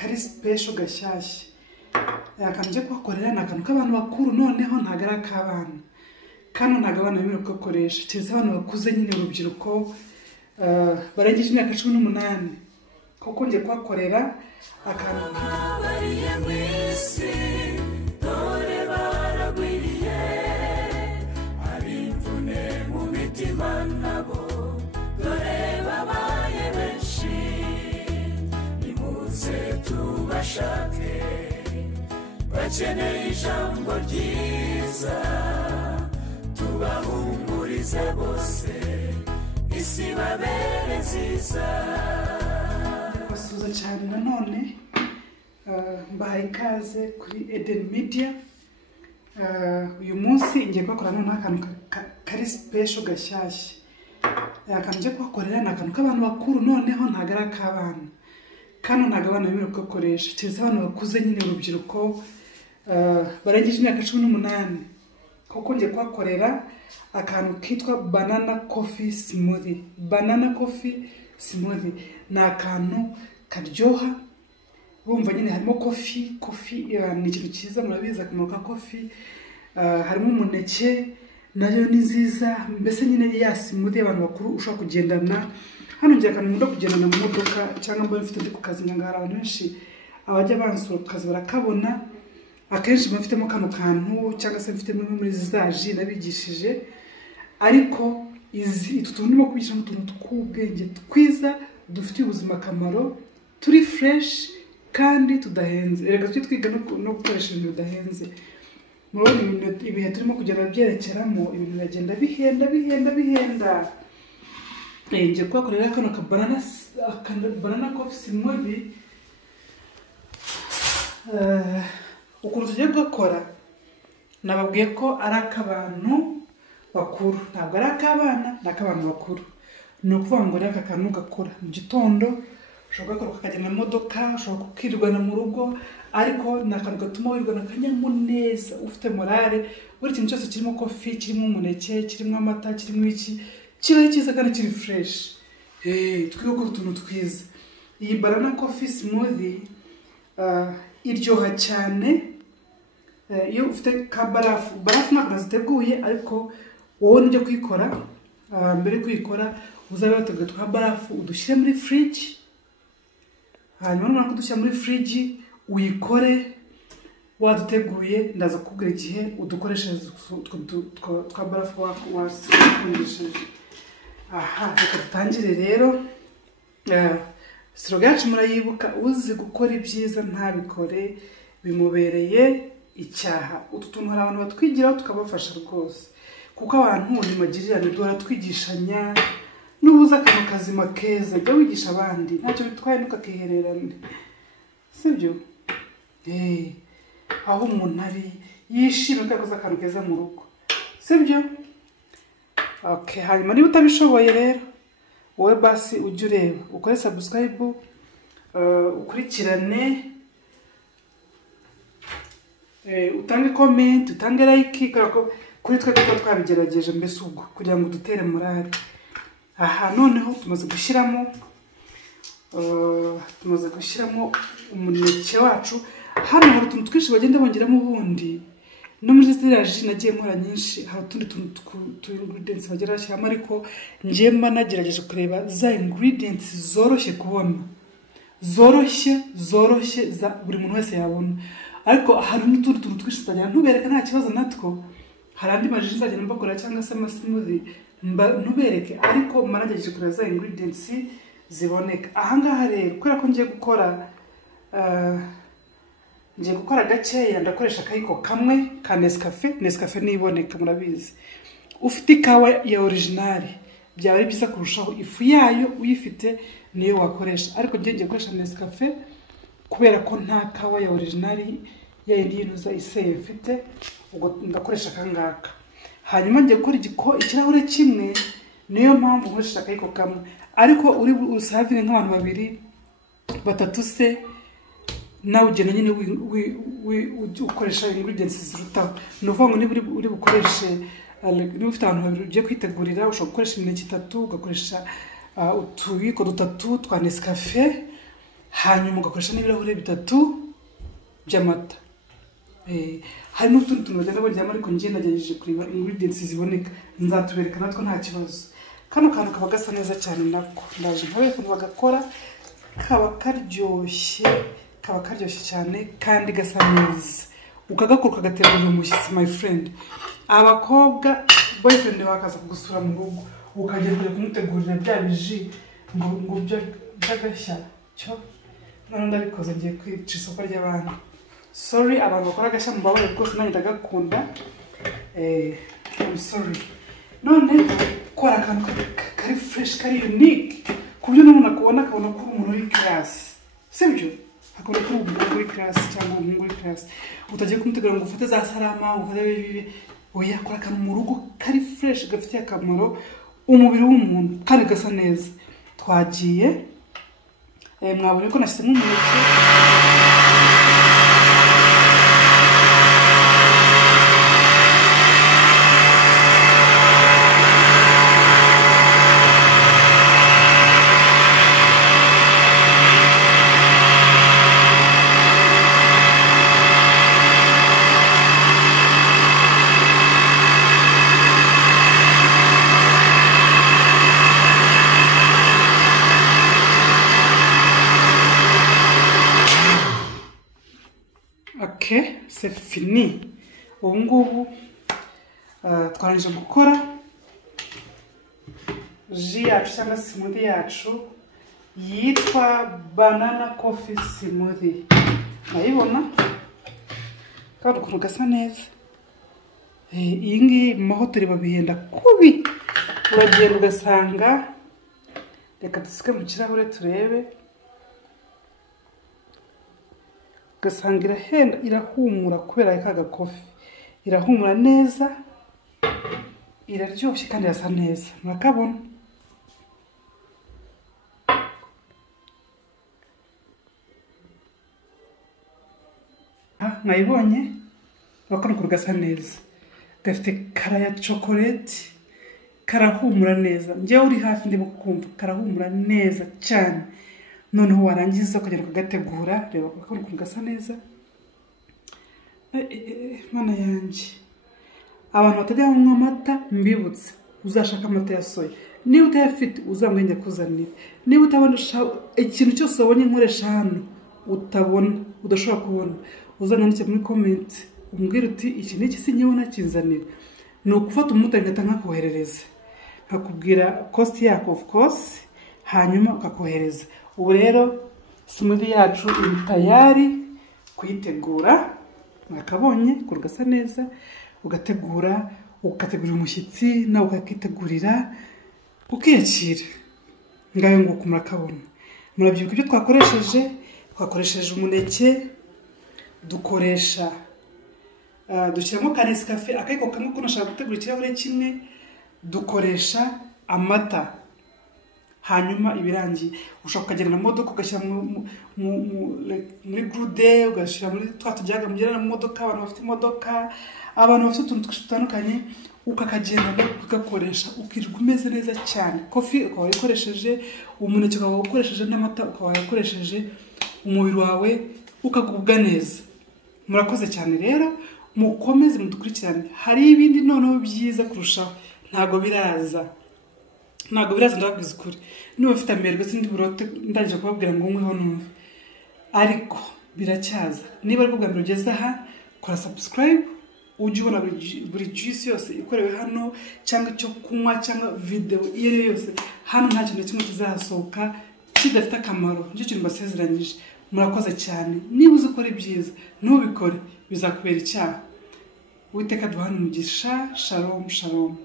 kari special gashyashya. Akantu nje kwakorera na kantu k'abantu bakuru noneho ntagara k'abana. Kano ntago abana bemerewe gukoresha. Cyese abantu bakuze nyine urubyiruko barangije imyaka 18. Kuko nje kwakorera akantu bariye mwese dore baragwiriye abimvune mu mitima nabo dore babaye benshi nimuze tubashake bakeneye ijambo ryiza tubahumurize bose isi babere nziza. Basuza cyane nanone mbahaye ikaze kuri Eden Media. Uyu munsi ngiye gukora noneho akantu kari special gashyashya. Akantu nje kwakorera na kantu k'abantu bakuru noneho ntagara k'abana. Kano ntago abana bemerewe gukoresha. Cyese abantu bakuze nyine urubyiruko barangije imyaka 18. Kuko ngiye kwakorera akantu kitwa banana coffee smoothie. Banana coffee smoothie na akantu karyoha. Bumva nyine harimo coffee ni ikintu cyiza murabiza akamaro ka coffee. Harimo umuneke nayo ni nziza. Mbese nyine ya smoothie abantu bakuru ushobora kugendana. Hano ngiye akantu nkunda kugendana mu modoka cyangwa mba mfite ndi ku kazi ngangara abantu benshi abajya bansura ku kazi barakabona. Akenshi mfitemo kano kantu cyangwa se mfitemo muri zaji nabigishije. Ariko utu tuntu ndimo kubigisha mu tuntu tw'ubwenge twiza dufite ubuzima kamaro turi fresh kandi tudahenze. Reka twiga no gukoresha ibintu bidahenze. Murabona ibihe turimo kugenda byerekeramo ibintu biragenda bihenda. Ngiye kwakorera kano ka banana coffee smoothie. Ukuntu tugiye gukora nababwiye ko ari ak'abantu bakuru ntabwo ari ak'abana n'ak'abantu bakuru. Ni ukuvuga ngo reka kantu gakora mu gitondo ushobora gukora ukajyana mu modoka ushobora kukirwana mu rugo ariko nakantu gatuma wirwana kanyamuneza ufite morale. Buri kintu cyose kirimo coffee kirimo umuneke kirimo amata kirimo iki kiri cyiza kandi kiri fresh. Twigo ko utuntu twiza. Iyi banana coffee smoothie iryoha cyane iyo ufite ka barafu ntabwo ziteguye ariko wowe nujya kuyikora mbere kuyikora uzabe wateguye twa barafu udushyire muri fridge. Hanyuma numara kudushyira muri fridge uyikore waduteguye ndaza kukubwira igihe udukoresheje twa barafu wasikundishije. Reka dutangire rero. Slogan yacu murayibuka uzi gukora ibyiza ntabikore bimubereye icyaha. Utu tuntu hari abantu batwigiraho tukabafasha rwose kuko abantu nimagirira duhora twigishanya. Nubuza akantu kazima keza jya wigisha abandi ntacyo bitwaye ntukakihererane sibyo. Aho umuntu ari yishimye kakoza akantu keza mu rugo sibyo. Hanyuma niba utabishoboye rero wowe basi ujye ureba ukore subscribe ukurikirane utange comment utange like kuri twe ko twabigerageje mbese ubwo kugira ngo dutere morale. Noneho tumaze gushyiramo umuneke wacu. Hano hari utuntu twinshi bagenda bongeramo ubundi no muri ziraji nagiye nkora nyinshi. Hari utundi tuntu ingredients bagera bashyiramo ariko ngiye mba nagerageje kureba za ingredients zoroshye kubona zoroshye za buri muntu wese yabona. Ariko hari n'utundi tuntu twinshi tuzagera ntubereka nta kibazo natwo. Hari andi maji nzagenda mbakora cyangwa se amasmoothie ntubereke ariko managerageje kureba za ingredients ziboneka. Ahangaha rero kubera ko ngiye gukora gakeya ndakoresha akayiko kamwe ka Nescafe niboneka murabizi. Ufite ikawa ya original byaba ari byiza kurushaho. Ifu yayo uyifite niyo wakoresha ariko ngiye gukoresha Nescafe kubera ko nta kawa ya original ya yindi yinuza iseye mfite ubwo ndakoresha kangaka. Hanyuma ngiye gukora ikirahure kimwe niyo mpamvu nkoresha akayiko kamwe ariko uri usavinge nk'abantu babiri batatu se nawe ugena nyine ukoresha ingredients zirutaho. Ni ukuvuga ngo niba uri bukoreshe niba ufite abantu babiri ugiye kwitegurira ushobora gukoresha imineke 3 ugakoresha utuyiko 3 twa Nescafe hanyuma ugakoresha n'ibirahure 3 by'amata. Hari n'utundi tuntu bagenda bongera ariko njye nagejeje kuri ingredients ziboneka nzatubereka natwo nta kibazo. Kano kantu kaba gasa neza cyane nako ndaje nkabe ko bagakora kaba karyoshye cyane kandi gasa neza ukagakora kagaterura umushyitsi my friend. Abakobwa boyfriend bakaza kugusura mu rugo ukagenda kumutegurira bya biji ngo byagashya cyo none ndabikoze ngiye kwica isoko ry'abantu. Sorry abantu bakora agashya mu babare rwose nanjye ndagakunda. I'm sorry. None kora akantu kari fresh kari unique kubyo n'umuntu akubona ko umuntu uri class sibyo akora ko umuntu uri class cyangwa umuntu uri class utagiye kumutegura ngo ufate za salama ufate bibi oya kora akantu mu rugo kari fresh gafite akamaro umubiri w'umuntu kandi gasa neza. Twagiye mwabonye ko nashyizemo umuneke c'est fini. Ubu ngubu twarangije gukora ji yacu cyangwa smoothie yacu yitwa banana coffee smoothie. Nayibona kandi ukuntu gasa neza. Iyi ngiyi mu mahoteli babihenda kubi uragenda ugasanga reka dusike mu kirahure turebe ugasanga irahenda irahumura kubera aka kofi irahumura neza iraryoshye kandi yasa neza murakabona. Mwayibonye bakora ko gasa neza gafite kara ya chocolate karahumura neza njyewe uri hafi ndi kumva karahumura neza cyane. Noneho warangiza ukagenda kugategura reba ko gasa neza. Mana yanjye abantu batajya banywa amata mbibutse uzashaka amata ya soya niba utayafite uzamwenge kuzanira niba utabona ikintu cyose wabonye nkoresha hano utabona udashobora kubona uzanyandike muri comment umbwira uti iki n'iki sinyibona kinzanira ni ukufata umuta ngata nkakoherereza nkakubwira cost yako of course hanyuma ukakohereza. Ubu rero smoothie yacu iri tayari kuyitegura mwakabonye kurugasa neza ugategura umushyitsi nawe ukakitegurira ukiyakira ngayo ngo kumrakabona. Murabyibuka ibyo twakoresheje umuneke dukoresha dushyiramo kanesi cafe akayiko kamwe ko nashaka gutegura ikirahure kimwe dukoresha amata hanyuma ibirangiye ushaka kugenda na modoka ugashyira muri grude ugashyira muri twatujyaga mugera na modoka abantu bafite imodoka abantu bafite utuntu twitandukanye ukakagenda ugakoresha ukirwa umeze neza cyane. Coffee ukaba ukoresheje umuneke ukaba ukoresheje n'amata ukaba ukoresheje umubiri wawe ukagubwa neza. Murakoze cyane rero mukomeze mudukurikirane hari ibindi noneho byiza kurushaho ntago biraza ndababwiza ukuri niba ufite amerwe sindi burote ndangije kubabwira ngo nkweho numve ariko biracyaza. Niba ari bwa mbere ugeze aha kora subscribe ujye ubona buri juice yose ikorewe hano cyangwa cyo kunywa cyangwa video iyo yose hano nta kintu kimwe kizasohoka kidafite akamaro nicyo kintu mbasezeranyije. Murakoze cyane niba uzi ukora ibyiza ntubikore bizakubera icyaha. Uwiteka duhana umugisha. Shalom shalom.